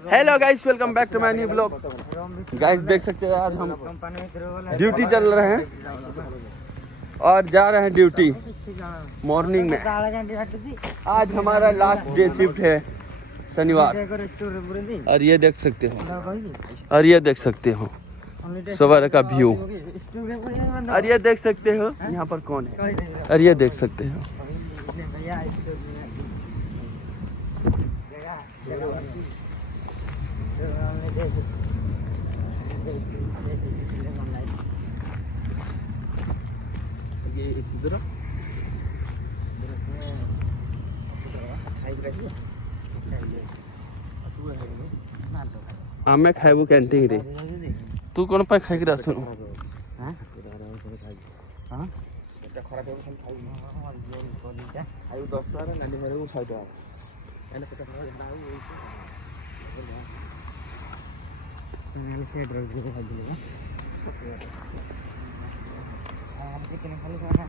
Hello guys, welcome back to my new blog. Guys देख सकते हैं आज हम ड्यूटी चल रहे हैं और जा रहे हैं ड्यूटी मॉर्निंग में। आज हमारा लास्ट डे शिफ्ट है शनिवार। और ये देख सकते हो सवेरे का व्यू। और ये देख सकते हो यहाँ पर कौन है। और ये देख सकते हो आमे खाइबू कैंटीन रे। तू कौन पाए खाई रहा सुनो।